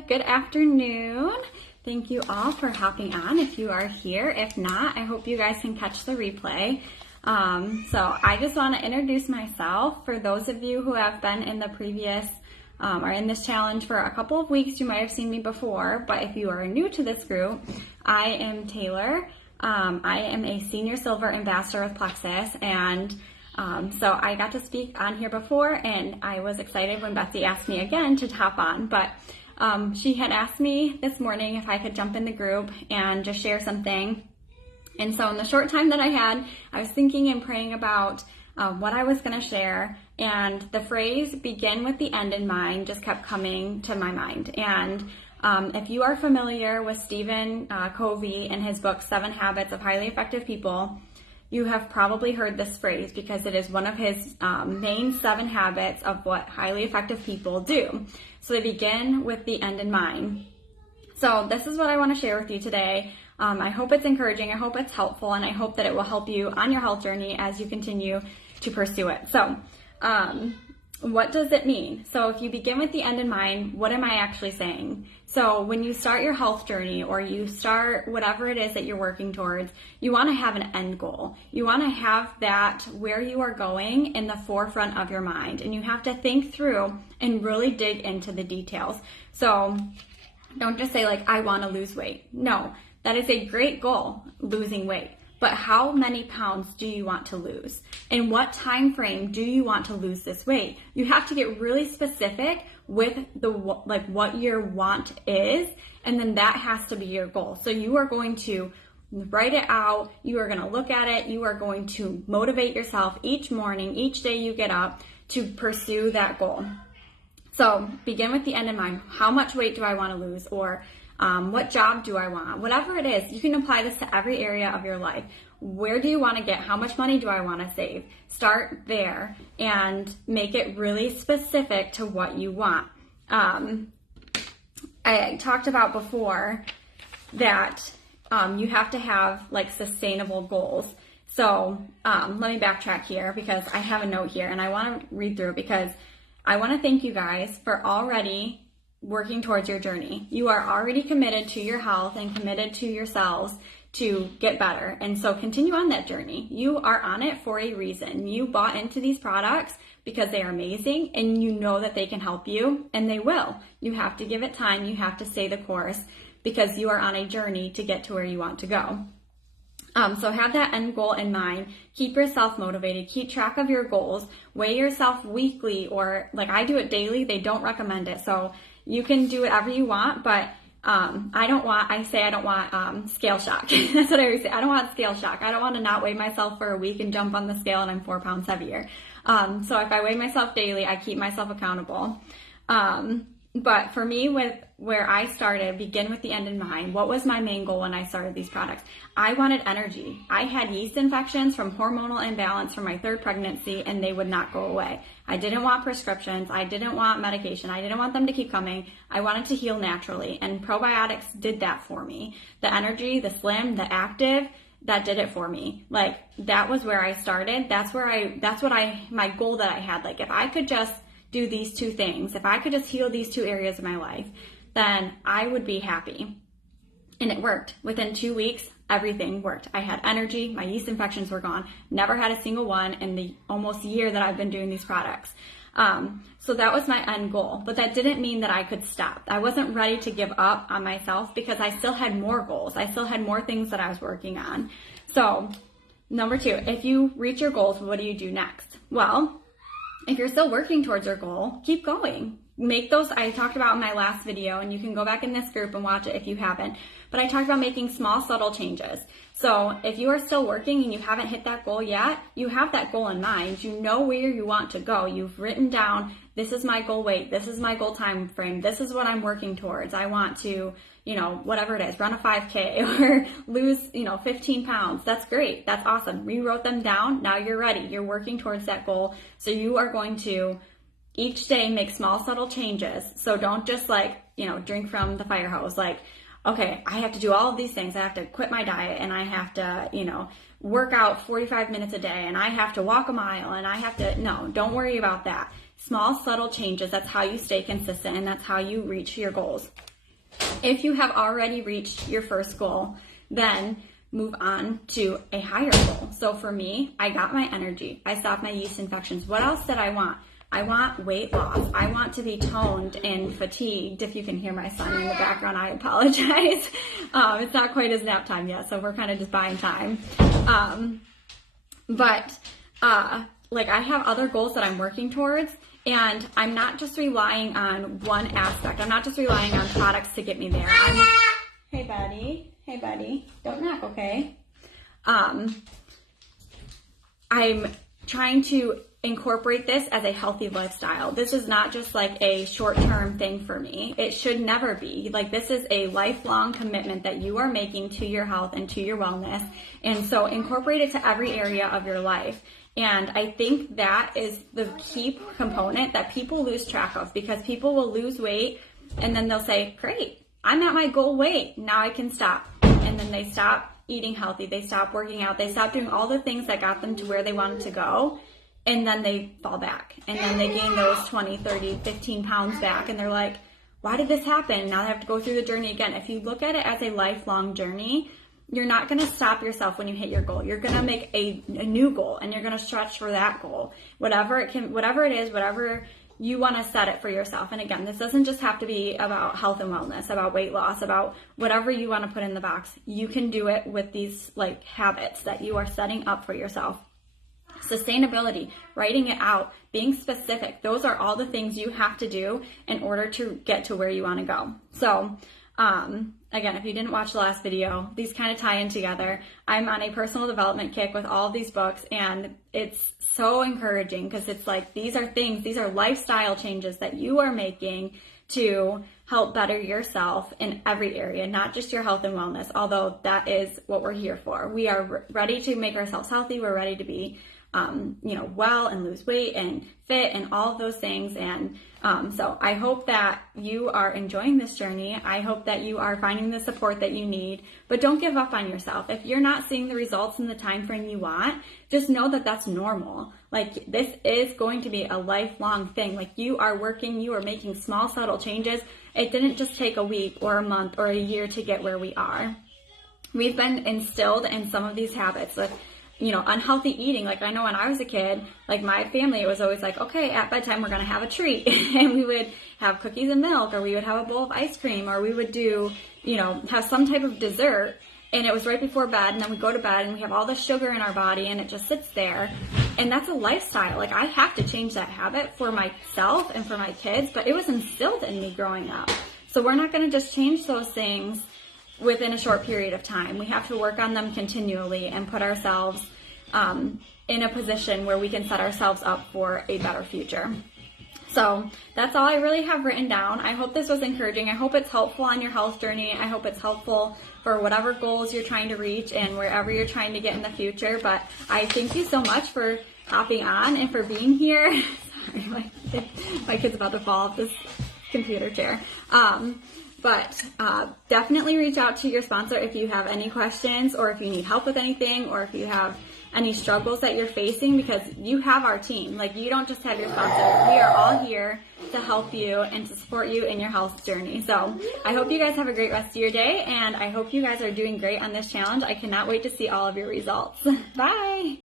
Good afternoon. Thank you all for hopping on if you are here. If not, I hope you guys can catch the replay. So I just want to introduce myself. For those of you who have been in the previous or in this challenge for a couple of weeks, you might have seen me before, but if you are new to this group, I am Taylor. I am a senior silver ambassador with Plexus, and so I got to speak on here before, and I was excited when Betsy asked me again to hop on, but she had asked me this morning if I could jump in the group and just share something. And so in the short time that I had, I was thinking and praying about what I was going to share, and the phrase "begin with the end in mind" just kept coming to my mind. And if you are familiar with Stephen Covey and his book 7 Habits of Highly Effective People, you have probably heard this phrase because it is one of his main 7 habits of what highly effective people do. So they begin with the end in mind. So this is what I want to share with you today. I hope it's encouraging, I hope it's helpful, and I hope that it will help you on your health journey as you continue to pursue it. So what does it mean? So if you begin with the end in mind, what am I actually saying? So when you start your health journey or you start whatever it is that you're working towards, you want to have an end goal. You want to have that where you are going in the forefront of your mind, and you have to think through and really dig into the details. So don't just say like, I want to lose weight. No, that is a great goal, losing weight. But how many pounds do you want to lose? In what time frame do you want to lose this weight? You have to get really specific with what your want is, and then that has to be your goal. So you are going to write it out, you are going to look at it, you are going to motivate yourself each morning, each day you get up to pursue that goal. So begin with the end in mind. How much weight do I want to lose? Or what job do I want? Whatever it is, you can apply this to every area of your life. Where do you want to get? How much money do I want to save? Start there and make it really specific to what you want. I talked about before that you have to have like sustainable goals. So let me backtrack here because I have a note here and I want to read through it because I want to thank you guys for already working towards your journey. You are already committed to your health and committed to yourselves to get better. And so continue on that journey. You are on it for a reason. You bought into these products because they are amazing and you know that they can help you, and they will. You have to give it time. You have to stay the course because you are on a journey to get to where you want to go. So have that end goal in mind. Keep yourself motivated. Keep track of your goals. Weigh yourself weekly, or like I do it daily. They don't recommend it. So you can do whatever you want, but I don't want scale shock. That's what I always say. I don't want scale shock. I don't want to not weigh myself for a week and jump on the scale and I'm 4 pounds heavier. So if I weigh myself daily, I keep myself accountable. But for me, with where I started, begin with the end in mind. What was my main goal when I started these products? I wanted energy. I had yeast infections from hormonal imbalance from my 3rd pregnancy, and they would not go away. I didn't want prescriptions. I didn't want medication. I didn't want them to keep coming. I wanted to heal naturally, and probiotics did that for me. The energy, the slim, the active, that did it for me. Like, that was where I started. My goal that I had. Like, if I could just do these 2 things, if I could just heal these 2 areas of my life, then I would be happy. And it worked. Within 2 weeks, everything worked. I had energy, my yeast infections were gone, never had a single one in the almost year that I've been doing these products. So that was my end goal, but that didn't mean that I could stop. I wasn't ready to give up on myself because I still had more goals. I still had more things that I was working on. So number 2, if you reach your goals, what do you do next? Well, if you're still working towards your goal, keep going. Make those, I talked about in my last video, and you can go back in this group and watch it if you haven't, but I talked about making small, subtle changes. So if you are still working and you haven't hit that goal yet, you have that goal in mind. You know where you want to go. You've written down, this is my goal weight, this is my goal time frame, this is what I'm working towards. I want to, whatever it is, run a 5K or lose, 15 pounds. That's great. That's awesome. We wrote them down. Now you're ready. You're working towards that goal. So you are going to each day make small, subtle changes. So don't just drink from the fire hose. Like, okay, I have to do all of these things. I have to quit my diet, and I have to, work out 45 minutes a day, and I have to walk a mile, and I have to, no, don't worry about that. small, subtle changes. That's how you stay consistent, and that's how you reach your goals. If you have already reached your first goal, then move on to a higher goal. So for me, I got my energy. I stopped my yeast infections. What else did I want? I want weight loss. I want to be toned and fatigued. If you can hear my son in the background, I apologize. It's not quite his nap time yet, so we're kind of just buying time. Like I have other goals that I'm working towards, and I'm not just relying on one aspect. I'm not just relying on products to get me there. Hey buddy, don't knock, okay? I'm trying to incorporate this as a healthy lifestyle. This is not just like a short-term thing for me. It should never be. Like, this is a lifelong commitment that you are making to your health and to your wellness. And so incorporate it to every area of your life. And I think that is the key component that people lose track of, because people will lose weight and then they'll say, great, I'm at my goal weight, now I can stop. And then they stop eating healthy, they stop working out, they stop doing all the things that got them to where they wanted to go. And then they fall back, and then they gain those 20, 30, 15 pounds back, and they're like, why did this happen? Now they have to go through the journey again. If you look at it as a lifelong journey, you're not going to stop yourself when you hit your goal. You're going to make a new goal, and you're going to stretch for that goal. Whatever it is, whatever you want to set it for yourself. And again, this doesn't just have to be about health and wellness, about weight loss, about whatever you want to put in the box. You can do it with these like habits that you are setting up for yourself. Sustainability, writing it out, being specific. Those are all the things you have to do in order to get to where you want to go. So, again, if you didn't watch the last video, these kind of tie in together. I'm on a personal development kick with all of these books, and it's so encouraging because it's like these are lifestyle changes that you are making to help better yourself in every area, not just your health and wellness, although that is what we're here for. We are ready to make ourselves healthy. We're ready to be well and lose weight and fit and all of those things. And so I hope that you are enjoying this journey. I hope that you are finding the support that you need, but don't give up on yourself. If you're not seeing the results in the time frame you want, just know that that's normal. Like, this is going to be a lifelong thing. Like, you are making small, subtle changes. It didn't just take a week or a month or a year to get where we are. We've been instilled in some of these habits, like, unhealthy eating. Like, I know when I was a kid, like, my family, it was always like, okay, at bedtime, we're going to have a treat. And we would have cookies and milk, or we would have a bowl of ice cream, or we would do, have some type of dessert. And it was right before bed, and then we go to bed and we have all the sugar in our body and it just sits there. And that's a lifestyle. Like, I have to change that habit for myself and for my kids, but it was instilled in me growing up. So we're not going to just change those things within a short period of time. We have to work on them continually and put ourselves in a position where we can set ourselves up for a better future. So that's all I really have written down. I hope this was encouraging. I hope it's helpful on your health journey. I hope it's helpful for whatever goals you're trying to reach and wherever you're trying to get in the future. But I thank you so much for hopping on and for being here. Sorry, my kid's about to fall off this computer chair. But definitely reach out to your sponsor if you have any questions, or if you need help with anything, or if you have any struggles that you're facing, because you have our team. Like, you don't just have your sponsor. We are all here to help you and to support you in your health journey. So I hope you guys have a great rest of your day, and I hope you guys are doing great on this challenge. I cannot wait to see all of your results. Bye!